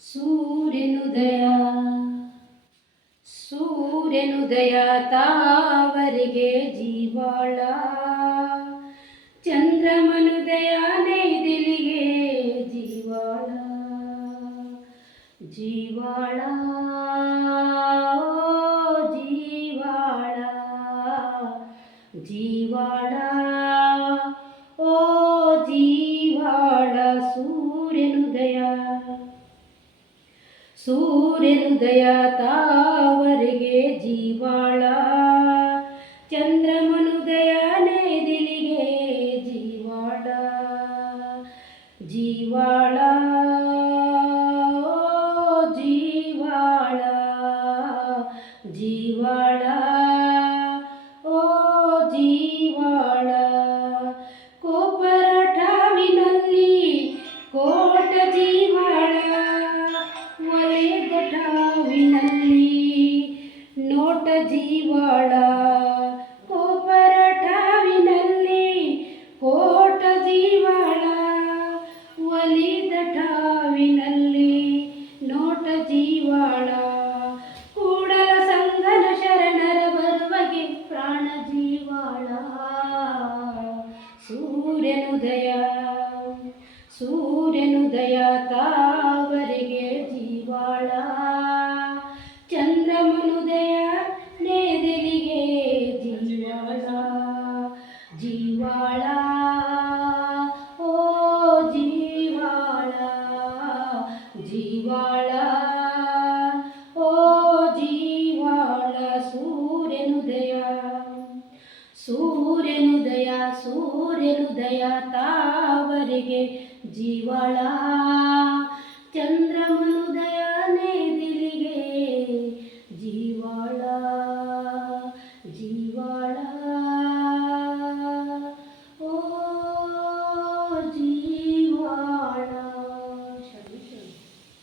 ಸೂರ್ಯನುದಯ ಸೂರ್ಯನುದಯ ತಾವರಿಗೆ ಜೀವಾಳ. ಚಂದ್ರಮನುದಯ ನೈದಿಲಿಗೆ ಜೀವಾಳ. ಜೀವಾಳ ಜೀವಾಳ ಜೀವಾಳ ಓ ಜೀವಾಳ ಸೂರ್ಯನುದಯ ಸೂರ್ಯನುದಯ ತಾವರಿಗೆ ಜೀವಾಳ. ಚಂದ್ರಮನುದಯ ನೇದಿಲಿಗೆ ಜೀವಾಳ. ಜೀವಾಳ ಜೀವಾಳ ಜೀವಾಳ. ನೋಟ ಜೀವಾಳ. ಕೋಪರಟಾವಿನಲ್ಲಿ ಕೋಟ ಜೀವಾಳ. ಒಲಿದಟಾವಿನಲ್ಲಿ ನೋಟ ಜೀವಾಳ. ಕೂಡಲ ಸಂಗನ ಶರಣರ ಬರುವಗೆ ಪ್ರಾಣ ಜೀವಾಳ. ಸೂರ್ಯನುದಯ ಜೀವಾಳ. ಓ ಜೀವಾಳ ಸೂರ್ಯನುದಯ ಸೂರ್ಯನುದಯ ಸೂರ್ಯನುದಯ ತಾವರಿಗೆ ಜೀವಾಳ.